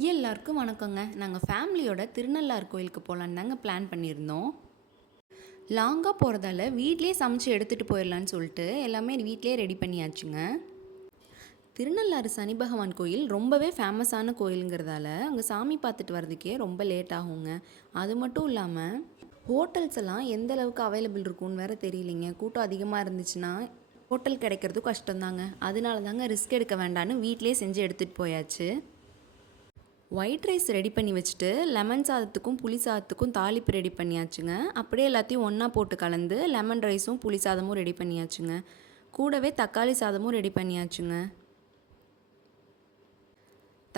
எல்லாருக்கும் வணக்கங்க. நாங்கள் ஃபேமிலியோட திருநள்ளாறு கோயிலுக்கு போகலான்னு தாங்க பிளான் பண்ணியிருந்தோம். லாங்காக போகிறதால வீட்லேயே சமைச்சு எடுத்துகிட்டு போயிடலான்னு சொல்லிட்டு எல்லாமே வீட்லேயே ரெடி பண்ணியாச்சுங்க. திருநள்ளாறு சனி பகவான் கோயில் ரொம்பவே ஃபேமஸான கோயிலுங்கிறதால அங்கே சாமி பார்த்துட்டு வரதுக்கே ரொம்ப லேட் ஆகுங்க. அது மட்டும் இல்லாமல் ஹோட்டல்ஸ் எல்லாம் எந்த அளவுக்கு அவைலபிள் இருக்கும்னு வேறு தெரியலைங்க. கூட்டம் அதிகமாக இருந்துச்சுன்னா ஹோட்டல் கிடைக்கிறதும் கஷ்டம்தாங்க. அதனால தாங்க ரிஸ்க் எடுக்க வேண்டான்னு வீட்லேயே செஞ்சு எடுத்துகிட்டு போயாச்சு. ஒயிட் ரைஸ் ரெடி பண்ணி வச்சுட்டு லெமன் சாதத்துக்கும் புளி சாதத்துக்கும் தாளிப்பு ரெடி பண்ணியாச்சுங்க. அப்படியே எல்லாத்தையும் ஒன்றா போட்டு கலந்து லெமன் ரைஸும் புளி சாதமும் ரெடி பண்ணியாச்சுங்க. கூடவே தக்காளி சாதமும் ரெடி பண்ணியாச்சுங்க.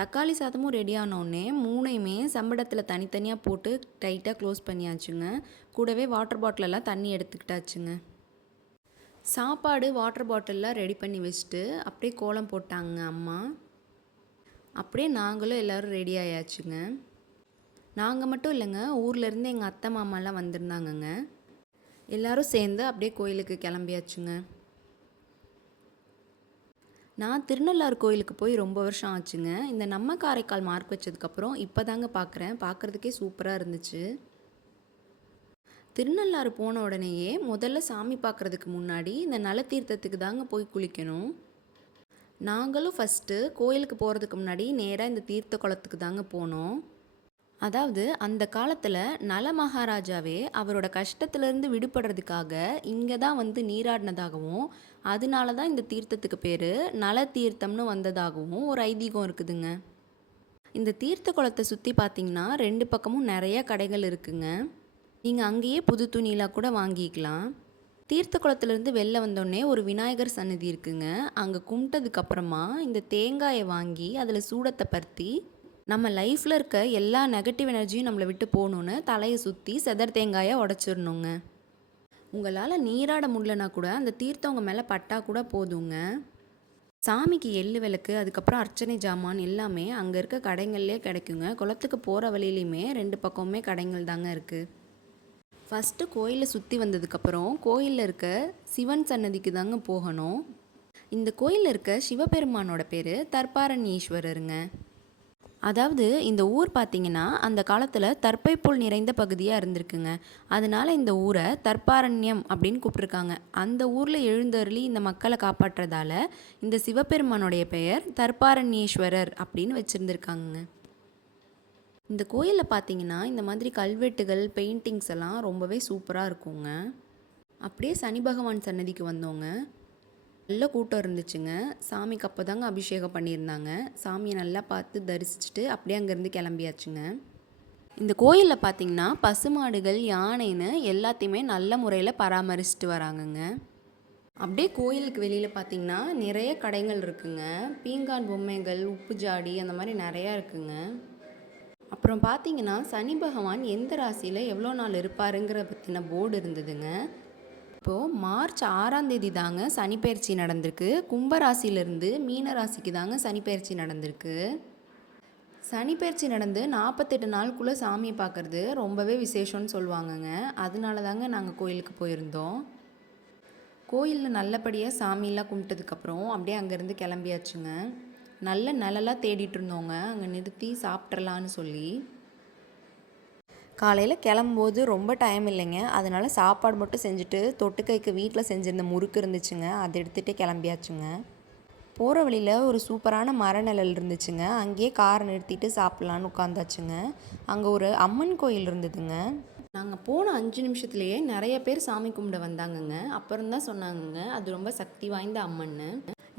தக்காளி சாதமும் ரெடி ஆனோடனே மூணையுமே சம்படத்தில் தனித்தனியாக போட்டு டைட்டாக க்ளோஸ் பண்ணியாச்சுங்க. கூடவே வாட்டர் பாட்டிலெல்லாம் தண்ணி எடுத்துக்கிட்டாச்சுங்க. சாப்பாடு வாட்டர் பாட்டிலெலாம் ரெடி பண்ணி வச்சுட்டு அப்படியே கோலம் போட்டாங்க அம்மா. அப்படியே நாங்களும் எல்லோரும் ரெடி ஆயாச்சுங்க. நாங்கள் மட்டும் இல்லைங்க, ஊர்லேருந்து எங்கள் அத்தை மாமாலாம் வந்திருந்தாங்கங்க. எல்லோரும் சேர்ந்து அப்படியே கோயிலுக்கு கிளம்பியாச்சுங்க. நான் திருநள்ளாறு கோயிலுக்கு போய் ரொம்ப வருஷம் ஆச்சுங்க. இந்த நம்ம காரைக்கால் மார்க் வச்சதுக்கப்புறம் இப்போ தாங்க பார்க்குறேன். பார்க்குறதுக்கே சூப்பராக இருந்துச்சு. திருநள்ளாறு போன உடனேயே முதல்ல சாமி பார்க்குறதுக்கு முன்னாடி இந்த நல தீர்த்தத்துக்கு தாங்க போய் குளிக்கணும். நாங்களும் ஃபஸ்ட்டு கோயிலுக்கு போகிறதுக்கு முன்னாடி நேராக இந்த தீர்த்த குளத்துக்கு தாங்க போனோம். அதாவது அந்த காலத்தில் நல மகாராஜாவே அவரோட கஷ்டத்துலேருந்து விடுபடுறதுக்காக இங்கே தான் வந்து நீராடினதாகவும் அதனால தான் இந்த தீர்த்தத்துக்கு பேர் நல தீர்த்தம்னு வந்ததாகவும் ஒரு ஐதீகம் இருக்குதுங்க. இந்த தீர்த்த குளத்தை சுற்றி பார்த்திங்கன்னா 2 பக்கமும் நிறைய கடைகள் இருக்குங்க. நீங்கள் அங்கேயே புது துணியெலாம் கூட வாங்கிக்கலாம். தீர்த்த குளத்துலேருந்து வெளில வந்தோடனே ஒரு விநாயகர் சன்னதி இருக்குங்க. அங்கே கும்பிட்டதுக்கப்புறமா இந்த தேங்காயை வாங்கி அதில் சூடத்தை பருத்தி நம்ம லைஃப்பில் இருக்க எல்லா நெகட்டிவ் எனர்ஜியும் நம்மளை விட்டு போகணுன்னு தலையை சுற்றி செதர் தேங்காயை உடச்சிடணுங்க. உங்களால் நீராட முடியலனா கூட அந்த தீர்த்தம் உங்கள் மேலே பட்டா கூட போதுங்க. சாமிக்கு எள்ளு விளக்கு, அதுக்கப்புறம் அர்ச்சனை ஜாமான் எல்லாமே அங்கே இருக்க கடைகள்லேயே கிடைக்குங்க. குளத்துக்கு போகிற வழியிலையுமே 2 பக்கமுமே கடைகள் தாங்க இருக்குது. ஃபஸ்ட்டு கோயிலை சுற்றி வந்ததுக்கப்புறம் கோயிலில் இருக்க சிவன் சன்னதிக்கு தாங்க போகணும். இந்த கோயிலில் இருக்க சிவபெருமானோட பேர் தர்பாரண்யேஸ்வரருங்க. அதாவது இந்த ஊர் பார்த்திங்கன்னா அந்த காலத்தில் தர்ப்பைப்புல் நிறைந்த பகுதியாக இருந்திருக்குங்க. அதனால் இந்த ஊரை தர்பாரண்யம் அப்படின்னு கூப்பிட்ருக்காங்க. அந்த ஊரில் எழுந்தருளி இந்த மக்களை காப்பாற்றுறதால இந்த சிவபெருமானோடைய பெயர் தர்பாரண்யேஸ்வரர் அப்படின்னு வச்சுருந்துருக்காங்க. இந்த கோயிலில் பார்த்தீங்கன்னா இந்த மாதிரி கல்வெட்டுகள் பெயிண்டிங்ஸ் எல்லாம் ரொம்பவே சூப்பராக இருக்குங்க. அப்படியே சனி பகவான் சன்னதிக்கு வந்தோங்க. நல்ல கூட்டம் இருந்துச்சுங்க. சாமிக்கு அப்போ தாங்க அபிஷேகம் பண்ணியிருந்தாங்க. சாமியை நல்லா பார்த்து தரிசிச்சுட்டு அப்படியே அங்கேருந்து கிளம்பியாச்சுங்க. இந்த கோயிலில் பார்த்தீங்கன்னா பசுமாடுகள் யானைன்னு எல்லாத்தையுமே நல்ல முறையில் பராமரிச்சுட்டு வராங்கங்க. அப்படியே கோயிலுக்கு வெளியில் பார்த்தீங்கன்னா நிறைய கடைகள் இருக்குங்க. பீங்கான் பொம்மைகள், உப்பு ஜாடி அந்த மாதிரி நிறையா இருக்குங்க. அப்புறம் பார்த்தீங்கன்னா சனி பகவான் எந்த ராசியில் எவ்வளோ நாள் இருப்பாருங்கிற பற்றின போர்டு இருந்ததுங்க. இப்போது மார்ச் 6ஆம் தேதி தாங்க சனிப்பெயர்ச்சி நடந்திருக்கு. கும்பராசிலேருந்து மீன ராசிக்கு தாங்க சனிப்பெயர்ச்சி நடந்திருக்கு. சனிப்பெயர்ச்சி நடந்து 48 நாளுக்குள்ளே சாமியை பார்க்குறது ரொம்பவே விசேஷம்னு சொல்லுவாங்கங்க. அதனால தாங்க நாங்கள் கோயிலுக்கு போயிருந்தோம். கோயிலில் நல்லபடியாக சாமியெல்லாம் கும்பிட்டதுக்கப்புறம் அப்படியே அங்கேருந்து கிளம்பியாச்சுங்க. நல்ல நிழலாக தேடிட்டு இருந்தோங்க. அங்கே நிறுத்தி சாப்பிட்றலான்னு சொல்லி. காலையில் கிளம்பும்போது ரொம்ப டைம் இல்லைங்க. அதனால் சாப்பாடு மட்டும் செஞ்சுட்டு தொட்டுக்கைக்கு வீட்டில் செஞ்சிருந்த முறுக்கு இருந்துச்சுங்க. அதை எடுத்துகிட்டே கிளம்பியாச்சுங்க. போகிற வழியில் ஒரு சூப்பரான மர நிழல் இருந்துச்சுங்க. அங்கேயே காரை நிறுத்திட்டு சாப்பிட்லான்னு உட்காந்தாச்சுங்க. அங்கே ஒரு அம்மன் கோயில் இருந்ததுங்க. நாங்கள் போன 5 நிமிஷத்துலேயே நிறைய பேர் சாமி கும்பிட வந்தாங்கங்க. அப்புறம் தான் சொன்னாங்கங்க அது ரொம்ப சக்தி வாய்ந்த அம்மன்னு.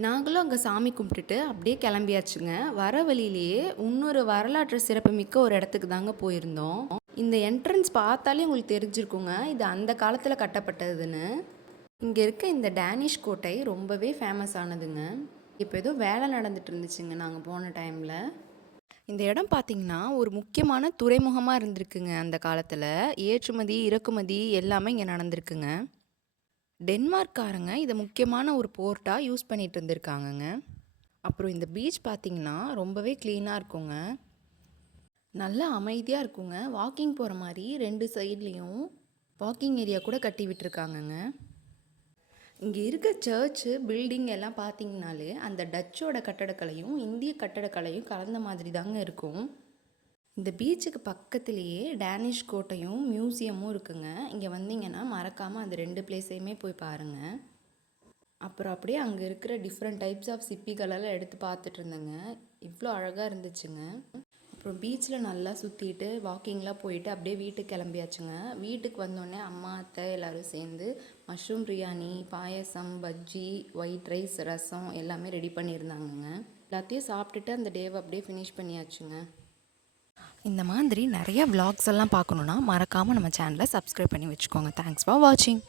நாங்களும் அங்கே சாமி கும்பிட்டுட்டு அப்படியே கிளம்பியாச்சுங்க. வர வழியிலேயே இன்னொரு வரலாற்று சிறப்புமிக்க ஒரு இடத்துக்கு தாங்க போயிருந்தோம். இந்த என்ட்ரன்ஸ் பார்த்தாலே உங்களுக்கு தெரிஞ்சிருக்குங்க இது அந்த காலத்தில் கட்டப்பட்டதுன்னு. இங்கே இருக்க இந்த டேனிஷ் கோட்டை ரொம்பவே ஃபேமஸ் ஆனதுங்க. இப்போ ஏதோ வேலை நடந்துட்டு இருந்துச்சுங்க நாங்கள் போன டைமில். இந்த இடம் பார்த்திங்கன்னா ஒரு முக்கியமான துறைமுகமாக இருந்திருக்குங்க. அந்த காலத்தில் ஏற்றுமதி இறக்குமதி எல்லாமே இங்கே நடந்திருக்குங்க. டென்மார்க்காரங்க இதை முக்கியமான ஒரு போர்ட்டாக யூஸ் பண்ணிகிட்டு இருந்திருக்காங்கங்க. அப்புறம் இந்த பீச் பார்த்திங்கன்னா ரொம்பவே க்ளீனாக இருக்குங்க. நல்லா அமைதியாக இருக்குங்க. வாக்கிங் போகிற மாதிரி 2 சைட்லேயும் வாக்கிங் ஏரியா கூட கட்டி விட்டுருக்காங்கங்க. இங்கே இருக்க சர்ச்சு பில்டிங் எல்லாம் பார்த்தீங்கனாலே அந்த டச்சோட கட்டடக்கலையும் இந்திய கட்டடக்கலையும் கலந்த மாதிரி தாங்க இருக்கும். இந்த பீச்சுக்கு பக்கத்துலேயே டேனிஷ் கோட்டையும் மியூசியமும் இருக்குங்க. இங்கே வந்தீங்கன்னா மறக்காமல் அந்த 2 பிளேஸையுமே போய் பாருங்கள். அப்புறம் அப்படியே அங்கே இருக்கிற டிஃப்ரெண்ட் டைப்ஸ் ஆஃப் சிப்பிகளெல்லாம் எடுத்து பார்த்துட்டு இருந்தேங்க. இவ்வளோ அழகாக இருந்துச்சுங்க. அப்புறம் பீச்சில் நல்லா சுற்றிட்டு வாக்கிங்லாம் போயிட்டு அப்படியே வீட்டுக்கு கிளம்பியாச்சுங்க. வீட்டுக்கு வந்தோடனே அம்மா அத்தை எல்லோரும் சேர்ந்து மஷ்ரூம் பிரியாணி, பாயசம், பஜ்ஜி, ஒயிட் ரைஸ், ரசம் எல்லாமே ரெடி பண்ணியிருந்தாங்கங்க. எல்லாத்தையும் சாப்பிட்டுட்டு அந்த டேவை அப்படியே ஃபினிஷ் பண்ணியாச்சுங்க. இந்த மாதிரி நிறைய vlogs எல்லாம் பார்க்கணுன்னா மறக்காமல் நம்ம சேனலை சப்ஸ்கிரைப் பண்ணி வச்சுக்கோங்க. தேங்க்ஸ் ஃபார் வாட்சிங்.